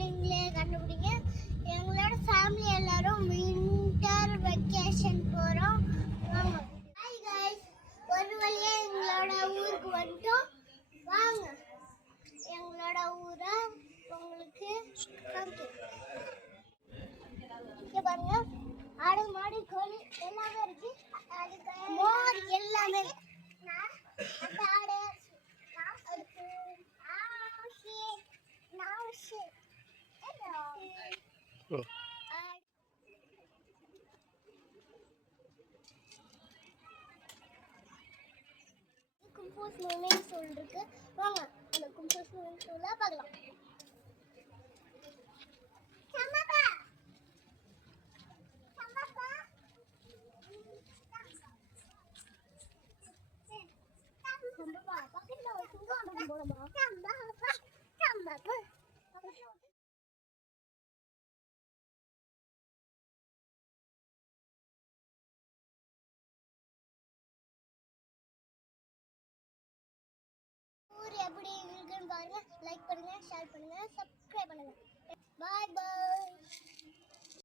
நீங்களே கண்டுபிடிங்க. எங்களோட ஃபேமிலி எல்லாரும் வின்டர் வெக்கேஷன் போகிறோம். வாங்க. ஹாய் கைஸ், ஒரு வழியா எங்களோட ஊருக்கு வந்துட்டோம். வாங்க எங்களோட ஊரை உங்களுக்கு இங்கே பாருங்க, ஆடு மாடு கோழி எல்லாமே இருக்கு. மோர் எல்லாமே ஆடு கும்பு ஸ்விம்மிங் பூல் இருக்கு. வாங்க அந்த கும்பு ஸ்விம்மிங் பூலை பார்க்கலாம். ஊர் எப்படி இருக்குன்னு பாருங்க. லைக் பண்ணுங்க, ஷேர் பண்ணுங்க, சப்ஸ்கிரைப் பண்ணுங்க. பாய் பாய்.